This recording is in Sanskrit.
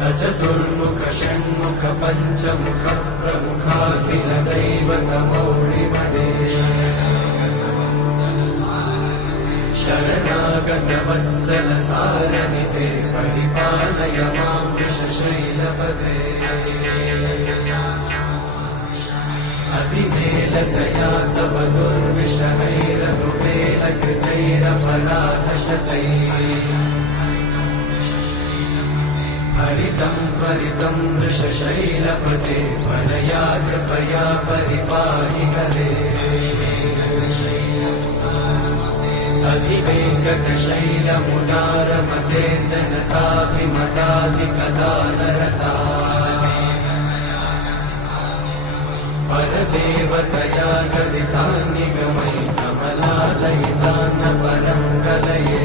चतुर्मुख षण्मुख पञ्चमुख प्रमुखाखिल दैवतमौलिमणे शरणागत वत्सल सारनिधे परिपालय मां वृषशैलपदे अतिवेलतया तव दुर्विषहैरनुवेलकृतैरपराधशतैः हरितं त्वरितं वृषशैलपते परया कृपया परिपाहि हरे अधिवेङ्कटशैलमुदारमते जनताभिमताधिकदानरता परदेवतया गदितान्निगमै कमलादयितान्न परं कलये